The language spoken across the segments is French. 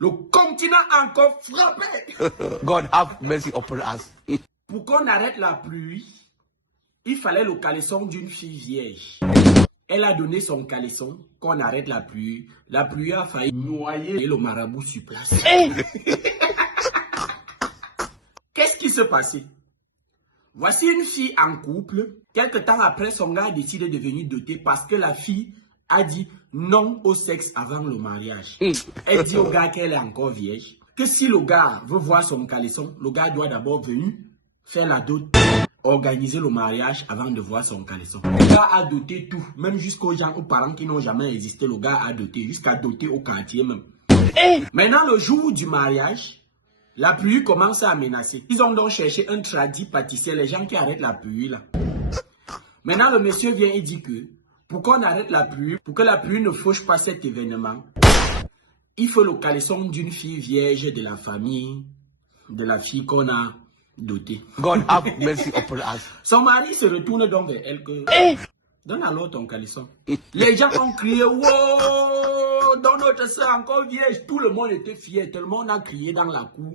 Le continent a encore frappé. God have mercy upon us. Pour qu'on arrête la pluie, il fallait le caleçon d'une fille vierge. Elle a donné son caleçon, qu'on arrête la pluie. La pluie a failli noyer le marabout sur place. Qu'est-ce qui s'est passé? Voici une fille en couple. Quelque temps après, son gars a décidé de venir doter parce que la fille a dit non au sexe avant le mariage. Elle dit au gars qu'elle est encore vierge. Que si le gars veut voir son caleçon, le gars doit d'abord venir faire la dot, organiser le mariage avant de voir son caleçon. Le gars a doté tout, même jusqu'aux gens, aux parents qui n'ont jamais existé. Le gars a doté, jusqu'à doter au quartier même. Maintenant, le jour du mariage, la pluie commence à menacer. Ils ont donc cherché un tradit pâtissier, les gens qui arrêtent la pluie là. Maintenant, le monsieur vient et dit que pour qu'on arrête la pluie, pour que la pluie ne fauche pas cet événement, il faut le caleçon d'une fille vierge de la famille, de la fille qu'on a dotée. God have mercy upon us. Son mari se retourne donc vers elle que donne alors ton caleçon. Les gens ont crié wow, dans notre soeur encore vierge. Tout le monde était fier, tellement on a crié dans la cour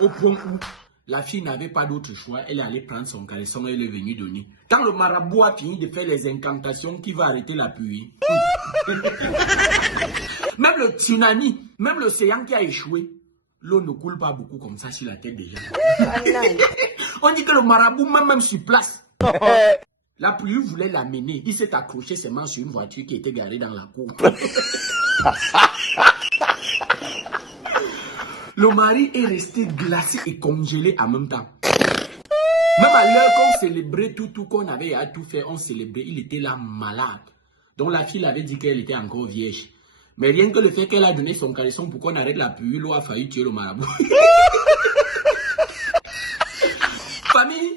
au point où la fille n'avait pas d'autre choix. Elle allait prendre son caleçon et elle est venue donner. Quand le marabout a fini de faire les incantations qui vont arrêter la pluie, même le tsunami, même l'océan qui a échoué, l'eau ne coule pas beaucoup comme ça sur la tête des gens. On dit que le marabout, même sur place, la pluie voulait l'amener. Il s'est accroché ses mains sur une voiture qui était garée dans la cour. Le mari est resté glacé et congelé en même temps. Même à l'heure qu'on célébrait tout qu'on avait à tout faire, on célébrait, il était là malade. Donc la fille avait dit qu'elle était encore vierge. Mais rien que le fait qu'elle a donné son caleçon pour qu'on arrête la pluie, l'eau a failli tuer le marabout. Famille,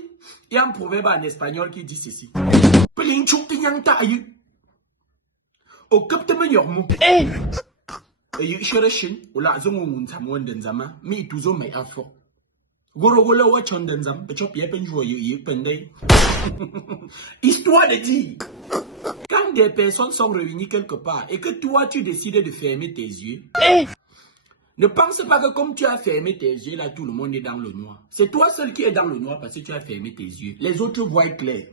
il y a un proverbe en espagnol qui dit ceci. Histoire de dire, quand des personnes sont réunies quelque part et que toi tu décides de fermer tes yeux, ne pense pas que comme tu as fermé tes yeux, là tout le monde est dans le noir. C'est toi seul qui est dans le noir parce que tu as fermé tes yeux. Les autres voient clair.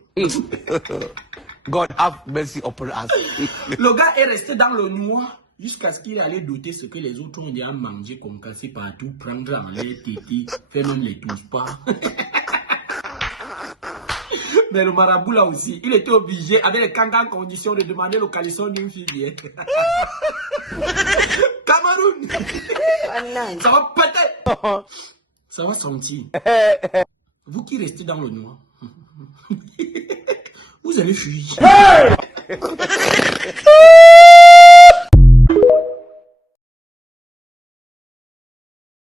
God have mercy upon us. Le gars est resté dans le noir jusqu'à ce qu'il allait douter ce que les autres ont déjà mangé, concassé partout, prendre en l'air, tété, faire même les touches pas. Mais le marabout là aussi, il était obligé, avec les cancan conditions, de demander le caleçon d'une fille vieille. Cameroun! Ça va péter! Ça va sentir. Vous qui restez dans le noir, vous allez fuir.